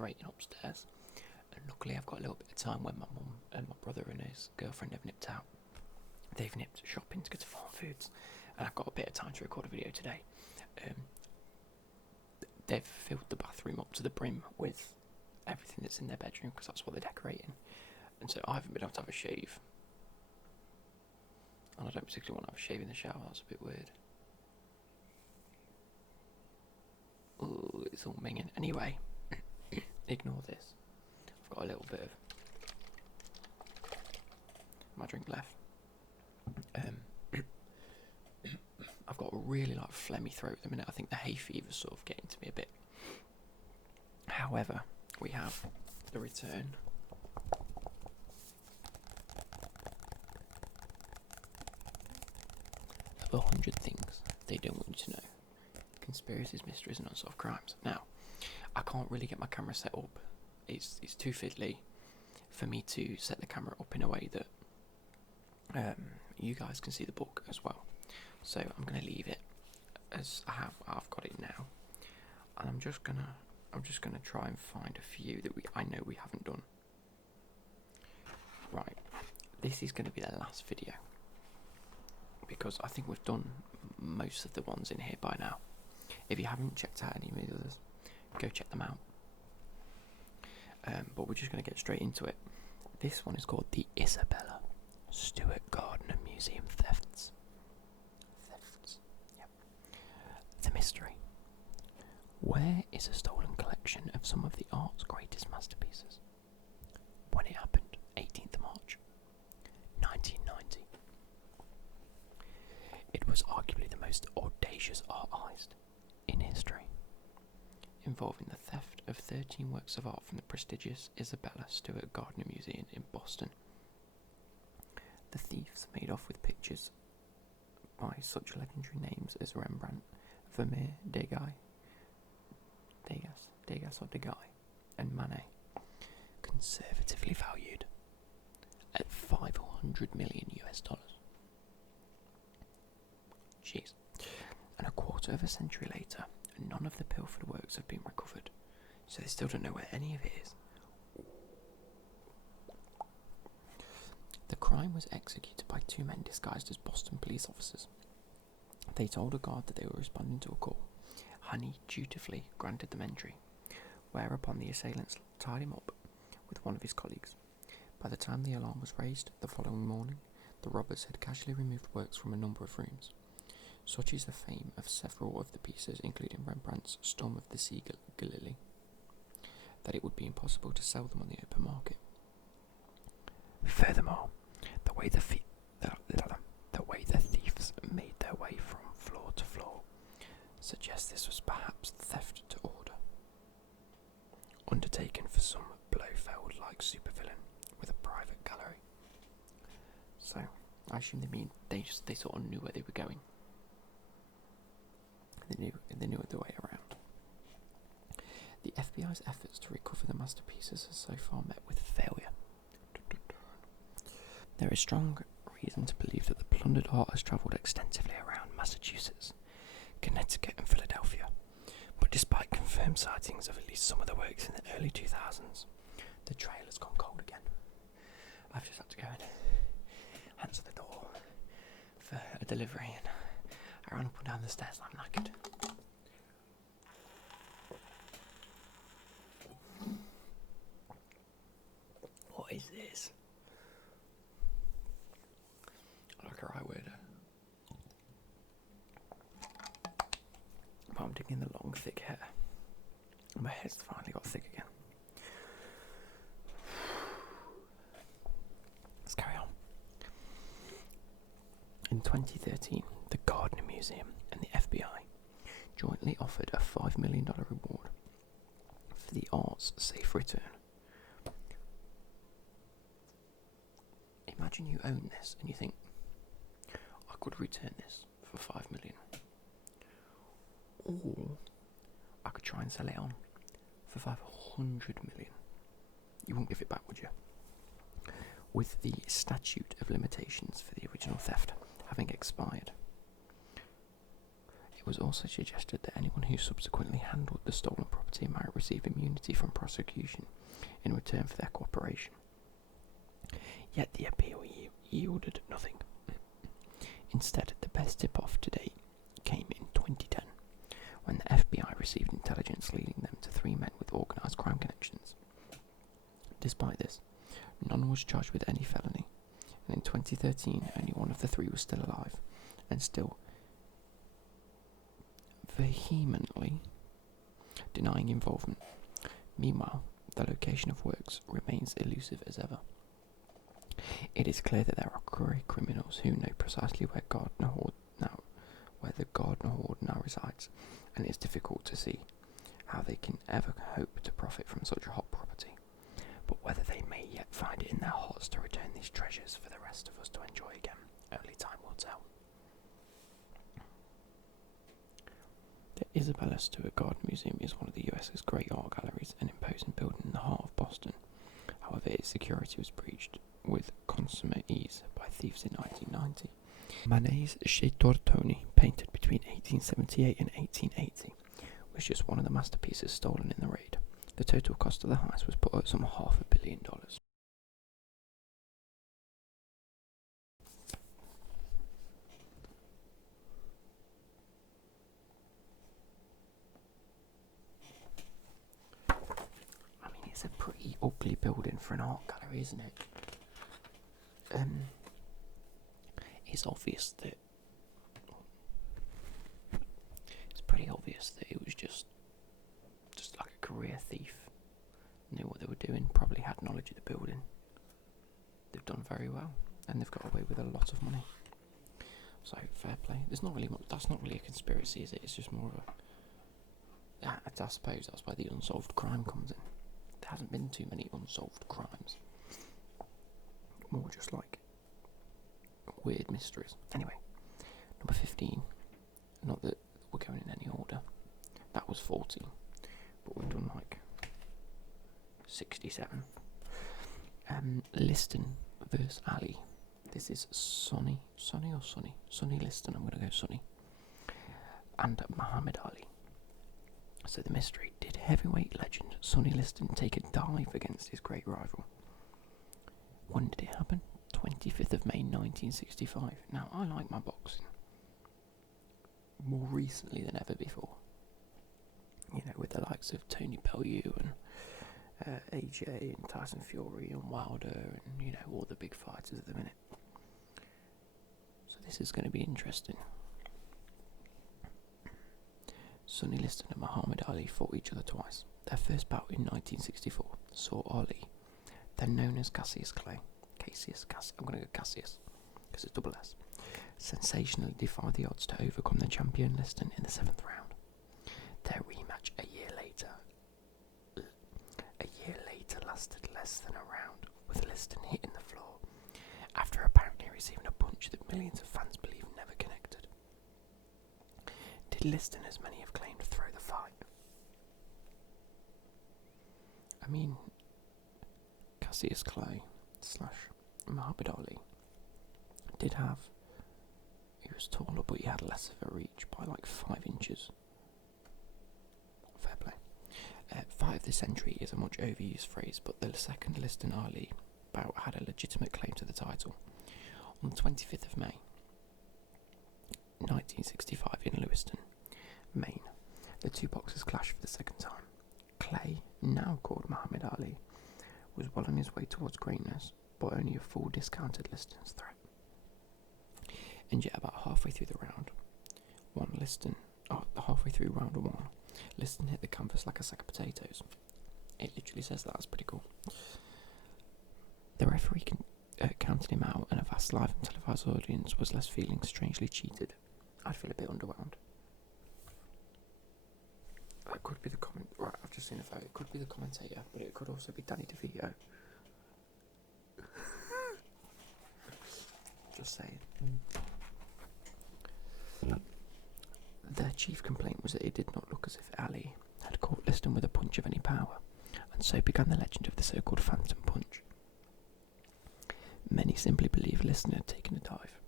decorating upstairs. And luckily I've got a little bit of time when my mum and my brother and his girlfriend have nipped out. They've nipped shopping to go to Farm Foods, and I've got a bit of time to record a video today. They've filled the bathroom up to the brim with everything that's in their bedroom because that's what they're decorating. And so I haven't been able to have a shave. And I don't particularly want to have a shave in the shower, that's a bit weird. Oh, it's all minging. Anyway, ignore this. I've got a little bit of my drink left. I've got a really phlegmy throat at the minute. I think the hay fever's sort of getting to me a bit. However, we have the return of 100 things they don't want you to know. Conspiracies, mysteries and unsolved crimes. Now, I can't really get my camera set up. It's too fiddly for me to set the camera up in a way that you guys can see the book as well. So I'm going to leave it as I've got it now, and I'm just gonna try and find a few that I know we haven't done. Right, this is going to be the last video because I think we've done most of the ones in here by now. If you haven't checked out any of the others, go check them out. But we're just going to get straight into it. This one is called the Isabella Stewart Gardner Museum Thefts. Yep. The mystery. Where is a stolen collection of some of the art's greatest masterpieces? When it happened, 18th of March, 1990. It was arguably the most audacious art heist in history, involving the theft of 13 works of art from the prestigious Isabella Stewart Gardner Museum in Boston. The thieves made off with pictures by such legendary names as Rembrandt, Vermeer, Degas, and Manet, conservatively valued at $500 million US. Jeez. And a quarter of a century later, none of the pilfered works have been recovered, so they still don't know where any of it is. The crime was executed by two men disguised as Boston police officers. They told a guard that they were responding to a call, and he dutifully granted them entry, whereupon the assailants tied him up with one of his colleagues. By the time the alarm was raised the following morning, the robbers had casually removed works from a number of rooms. Such is the fame of several of the pieces, including Rembrandt's Storm of the Sea Galilee, that it would be impossible to sell them on the open market. Furthermore, the way the thieves made their way from floor to floor suggests this was perhaps theft to order, undertaken for some Blofeld-like supervillain with a private gallery. So, I assume they mean they sort of knew where they were going. They knew the way around. The FBI's efforts to recover the masterpieces has so far met with failure. There is strong reason to believe that the plundered art has travelled extensively around Massachusetts, Connecticut and Philadelphia, but despite confirmed sightings of at least some of the works in the early 2000s, the trail has gone cold again. I've just had to go and answer the door for a delivery, and I ran up and down the stairs and I'm knackered. What is this? I look alright with it. But I'm digging the long, thick hair. My hair's finally got thick again. Let's carry on. In 2013, the Gardner Museum and the FBI jointly offered a $5 million reward for the art's safe return. Imagine you own this and you think, I could return this for $5 million. Or I could try and sell it on for $500 million. You won't give it back, would you? With the statute of limitations for the original theft having expired, it was also suggested that anyone who subsequently handled the stolen property might receive immunity from prosecution in return for their cooperation. Yet the appeal yielded nothing. Instead, the best tip-off to date came in 2010, when the FBI received intelligence leading them to 3 men with organised crime connections. Despite this, none was charged with any felony, and in 2013 only one of the 3 was still alive, and still vehemently denying involvement. Meanwhile, the location of works remains elusive as ever. It is clear that there are criminals who know precisely where the Gardner hoard now resides, and it is difficult to see how they can ever hope to profit from such a hot property. But whether they may yet find it in their hearts to return these treasures for the rest of us to enjoy again, only time will tell. The Isabella Stewart Gardner Museum is one of the US's great art galleries, an imposing building in the heart of Boston. However, its security was breached with consummate ease by thieves in 1990. Manet's Chez Tortoni, painted between 1878 and 1880, was just one of the masterpieces stolen in the raid. The total cost of the heist was put at some $500 million. I mean, it's a pretty ugly building for an art gallery, isn't it? It's obvious that it was just like a career thief. Knew what they were doing, probably had knowledge of the building. They've done very well, and they've got away with a lot of money. So fair play. There's not really much. That's not really a conspiracy, is it? It's just more of a. I suppose that's where the unsolved crime comes in. There hasn't been too many unsolved crimes. More just like weird mysteries. Anyway, number 15. Not that we're going in any order. That was 14, but we've done like 67. Liston versus Ali. This is Sonny Liston. I'm going to go Sonny. And Muhammad Ali. So the mystery: did heavyweight legend Sonny Liston take a dive against his great rival? When did it happen? 25th of May 1965. Now, I like my boxing more recently than ever before. You know, with the likes of Tony Bellew and AJ and Tyson Fury and Wilder and, you know, all the big fighters at the minute. So this is going to be interesting. Sonny Liston and Muhammad Ali fought each other twice. Their first bout in 1964 saw Ali, then known as Cassius Clay, I'm going to go Cassius, because it's double S, sensationally defy the odds to overcome the champion Liston in the 7th round. Their rematch a year later lasted less than a round, with Liston hitting the floor, after apparently receiving a punch that millions of fans believe never connected. Did Liston, as many have claimed, throw the fight? I mean, Cassius Clay / Muhammad Ali he was taller, but he had less of a reach by like 5 inches. Fair play. Fight of the century is a much overused phrase, but the second Liston Ali bout had a legitimate claim to the title. On the 25th of May 1965 in Lewiston, Maine, the two boxers clashed for the second time. Clay, now called Muhammad Ali, was well on his way towards greatness, but only a full discounted Liston's threat. And yet, about halfway through halfway through round 1, Liston hit the canvas like a sack of potatoes. It literally says that. That's pretty cool. The referee counted him out, and a vast live and televised audience was left feeling strangely cheated. I'd feel a bit underwhelmed. It could be the right, I've just seen a photo. It could be the commentator, but it could also be Danny DeVito. Just saying. Their chief complaint was that it did not look as if Ali had caught Liston with a punch of any power, and so began the legend of the so-called Phantom Punch. Many simply believe Liston had taken a dive.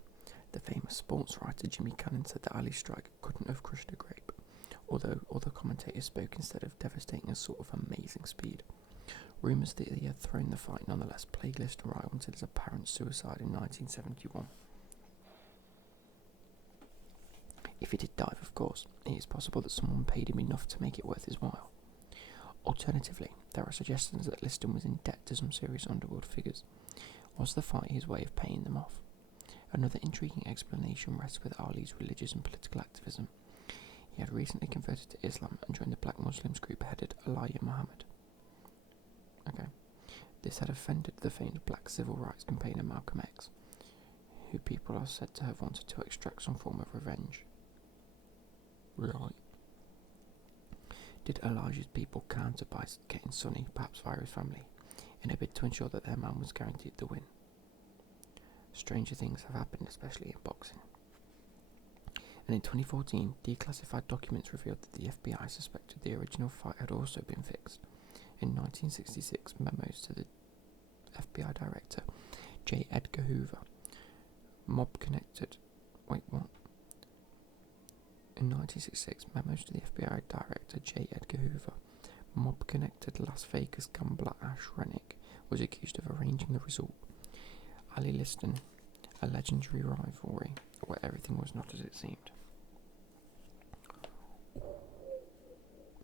The famous sports writer Jimmy Cannon said that Ali's strike couldn't have crushed a grape, although other commentators spoke instead of devastating as sort of amazing speed. Rumours that he had thrown the fight nonetheless plagued Liston right until his apparent suicide in 1971. If he did dive, of course, it is possible that someone paid him enough to make it worth his while. Alternatively, there are suggestions that Liston was in debt to some serious underworld figures. Was the fight his way of paying them off? Another intriguing explanation rests with Ali's religious and political activism. He had recently converted to Islam and joined the black Muslims group headed Elijah Muhammad. This had offended the famed black civil rights campaigner Malcolm X, who people are said to have wanted to extract some form of revenge. Right. Did Elijah's people counter by getting Sonny, perhaps via his family, in a bid to ensure that their man was guaranteed the win? Stranger things have happened, especially in boxing. And in 2014, declassified documents revealed that the FBI suspected the original fight had also been fixed. In 1966, memos to the FBI director, J. Edgar Hoover, mob-connected... In 1966, memos to the FBI director, J. Edgar Hoover, mob-connected Las Vegas gambler Ash Rennick was accused of arranging the result. Ali Liston, a legendary rivalry where everything was not as it seemed.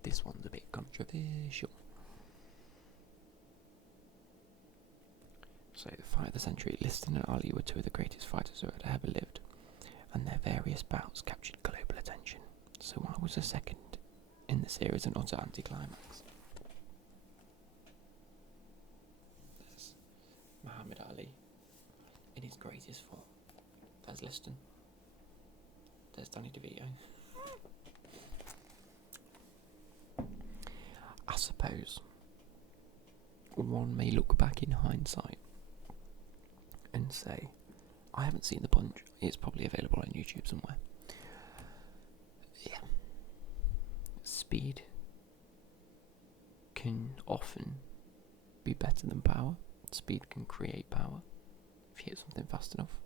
This one's a bit controversial. So, the fight of the century, Liston and Ali were two of the greatest fighters who had ever lived, and their various bouts captured global attention. So why was the second in the series an utter anticlimax? There's Muhammad Ali in his greatest form. There's Liston. There's Danny DeVito. I suppose one may look back in hindsight and say, I haven't seen the punch. It's probably available on YouTube somewhere. Yeah. Speed can often be better than power. Speed can create power if you hit something fast enough.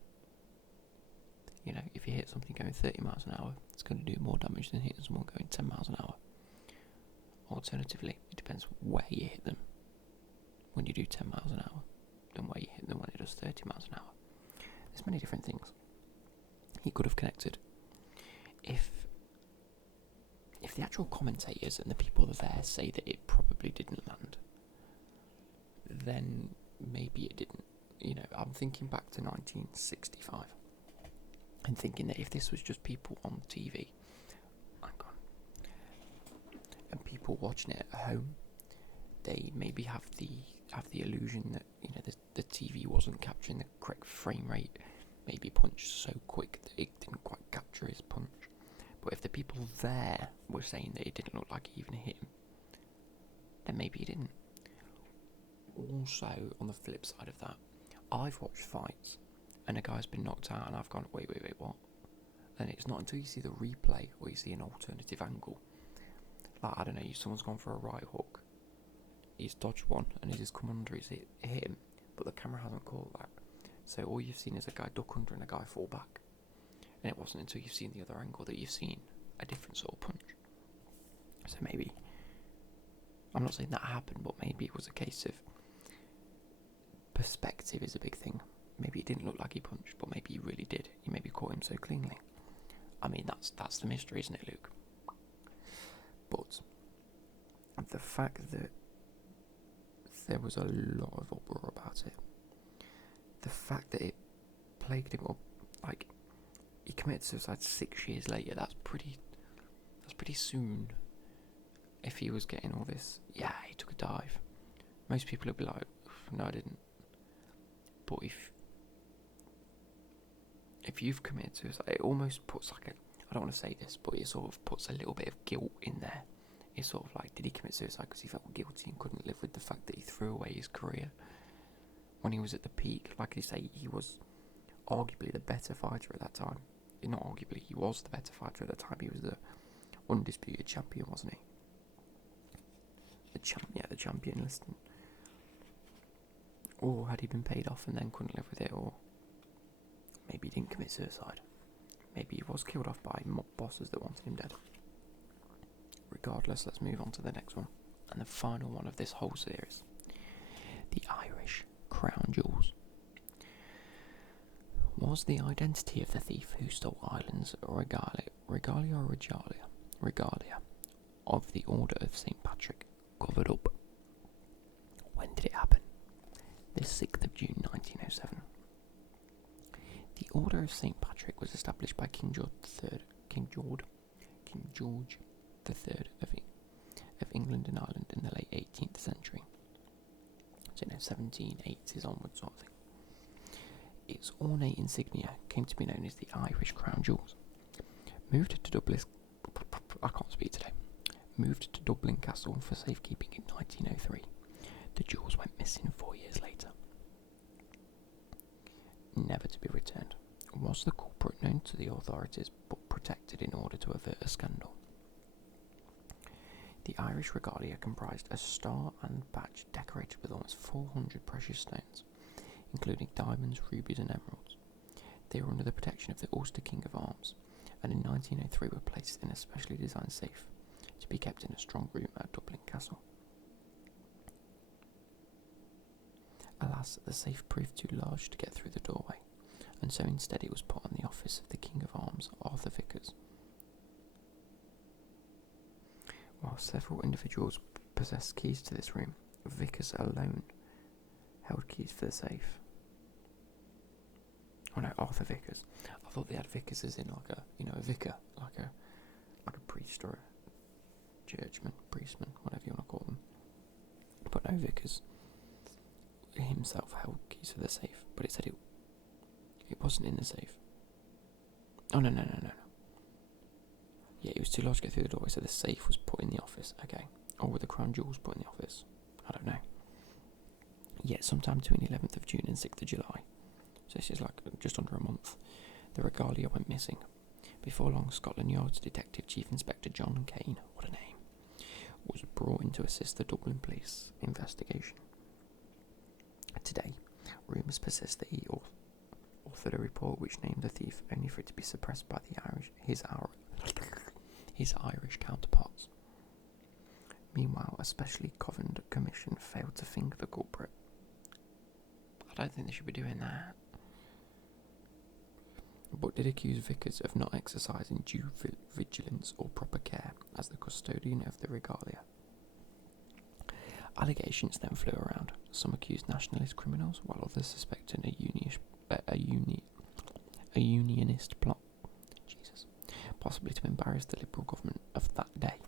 You know, if you hit something going 30 miles an hour, it's going to do more damage than hitting someone going 10 miles an hour. Alternatively, it depends where you hit them when you do 10 miles an hour than where you hit them when it does 30 miles an hour. There's many different things. He could have connected. If the actual commentators and the people there say that it probably didn't land, then maybe it didn't. You know, I'm thinking back to 1965 and thinking that if this was just people on TV, and people watching it at home, they maybe have the illusion that, you know, the TV wasn't capturing the correct frame rate, maybe punched so quick that it didn't quite capture his punch. But if the people there were saying that it didn't look like he even hit him, then maybe he didn't. Also, on the flip side of that, I've watched fights and a guy's been knocked out and I've gone, wait, what? And it's not until you see the replay or you see an alternative angle. Like, I don't know, someone's gone for a right hook, he's dodged one and he's just come under, he's hit him, but the camera hasn't caught that. So all you've seen is a guy duck under and a guy fall back. And it wasn't until you've seen the other angle that you've seen a different sort of punch. So maybe, I'm not saying that happened, but maybe it was a case of perspective is a big thing. Maybe it didn't look like he punched, but maybe he really did. You maybe caught him so cleanly. I mean, that's the mystery, isn't it, Luke? But the fact that there was a lot of uproar about it, the fact that it plagued him up, like, he committed suicide 6 years later, that's pretty soon. If he was getting all this, yeah, he took a dive, most people would be like, no, I didn't. But if you've committed suicide, it almost puts like I don't want to say this, but it sort of puts a little bit of guilt in there. It's sort of like, did he commit suicide because he felt guilty and couldn't live with the fact that he threw away his career when he was at the peak? Like you say, he was arguably the better fighter at that time. Not arguably, he was the better fighter at that time. He was the undisputed champion, wasn't he? The champion Liston. Or had he been paid off and then couldn't live with it, or Maybe he didn't commit suicide. Maybe he was killed off by mob bosses that wanted him dead. Regardless, let's move on to the next one, and the final one of this whole series. The Irish Crown Jewels. Was the identity of the thief who stole Ireland's regalia of the Order of St. Patrick covered up? When did it happen? The 6th of June 1907. The Order of St. Patrick was established by King George III of England and Ireland in the late 18th century. So 1780s onwards sort of thing. Its ornate insignia came to be known as the Irish Crown Jewels. Moved to Dublin Castle for safekeeping in 1903. The jewels went missing 4 years later, never to be returned. Was the culprit known to the authorities but protected in order to avert a scandal? The Irish regalia comprised a star and badge decorated with almost 400 precious stones, including diamonds, rubies and emeralds. They were under the protection of the Ulster King of Arms, and in 1903 were placed in a specially designed safe to be kept in a strong room at Dublin Castle. Alas, the safe proved too large to get through the doorway, and so instead it was put on the office of the King of Arms, Arthur Vickers. While several individuals possessed keys to this room, Vickers alone held keys for the safe. Oh no, Arthur Vickers. I thought they had Vickers as in like a vicar, like a priest or a churchman, priestman, whatever you want to call them. But no, Vickers himself held keys for the safe, but it said it wasn't in the safe. Oh no. Yeah, it was too large to get through the doorway, so the safe was put in the office. Okay. Or were the crown jewels put in the office? I don't know. Yet sometime between 11th of June and 6th of July, so this is like just under a month, the regalia went missing. Before long, Scotland Yard's Detective Chief Inspector John Kane, what a name, was brought in to assist the Dublin police investigation. Today, rumours persist that he authored a report which named the thief, only for it to be suppressed by his Irish counterparts. Meanwhile, a specially conned commission failed to finger the culprit. I don't think they should be doing that. But did accuse Vickers of not exercising due vigilance or proper care as the custodian of the regalia. Allegations then flew around. Some accused nationalist criminals, while others suspected a unionist plot. Possibly to embarrass the Liberal government of that day.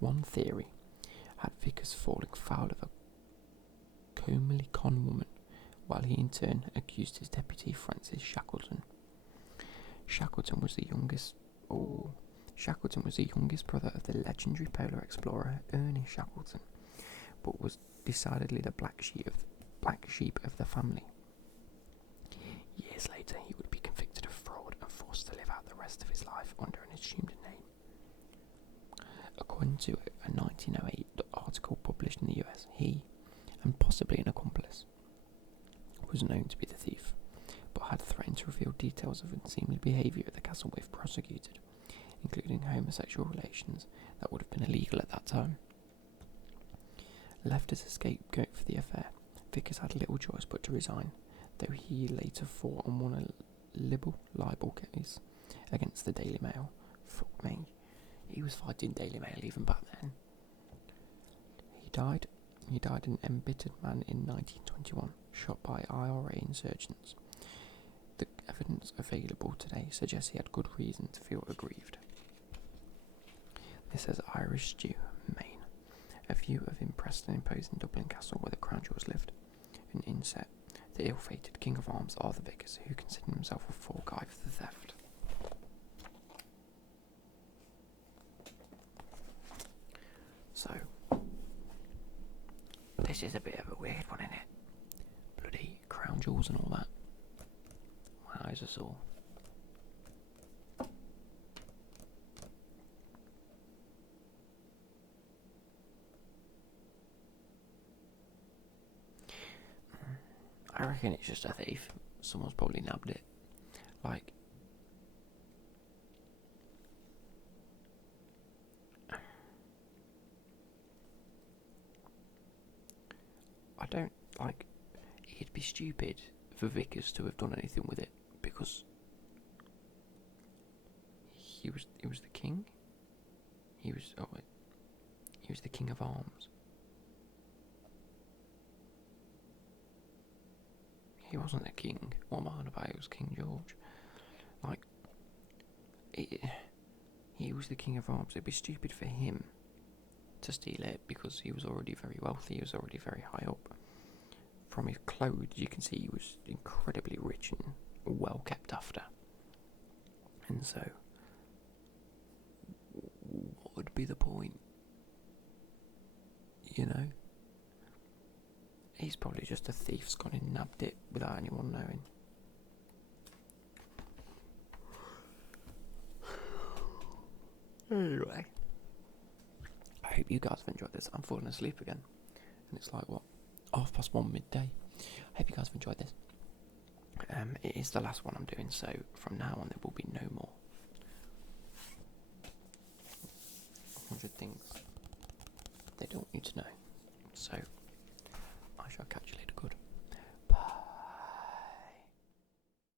One theory had Vickers falling foul of a comely con woman, while he in turn accused his deputy Francis Shackleton. Shackleton was the youngest brother of the legendary polar explorer Ernest Shackleton, but was decidedly the black sheep of the family. Years later, he would be convicted of fraud and forced to live out the rest of his life under an assumed name. According to a 1908 article published in the US, he, and possibly an accomplice, was known to be the thief, but had threatened to reveal details of unseemly behaviour at the castle if prosecuted, including homosexual relations that would have been illegal at that time. Left as a scapegoat for the affair, Vickers had little choice but to resign, though he later fought and won a libel case against the Daily Mail. Fuck me, he was fighting Daily Mail even back then. He died an embittered man in 1921, shot by IRA insurgents. The evidence available today suggests he had good reason to feel aggrieved. This says Irish Stew, Maine. A view of impressed and imposing Dublin Castle where the crown jewels lived. An inset. The ill-fated King of Arms, Arthur Vickers, who considered himself a fall guy for the theft. So, this is a bit of a weird one, isn't it? Bloody crown jewels and all that. My eyes are sore. I reckon it's just a thief. someone's probably nabbed it. Like, I don't, like, it'd be stupid for Vickers to have done anything with it, because he was the king. He was the king of arms. He wasn't the king. What am I on about? It was King George. Like, he was the king of arms. It'd be stupid for him to steal it, because he was already very wealthy. He was already very high up. From his clothes, you can see he was incredibly rich and well kept after. And so, what would be the point? You know? He's probably just a thief's gone and nabbed it without anyone knowing. Anyway, I hope you guys have enjoyed this. I'm falling asleep again, and it's like, what, 1:30 midday. I hope you guys have enjoyed this. It is the last one I'm doing, so from now on there will be no more. 100 things they don't need to know. So I shall catch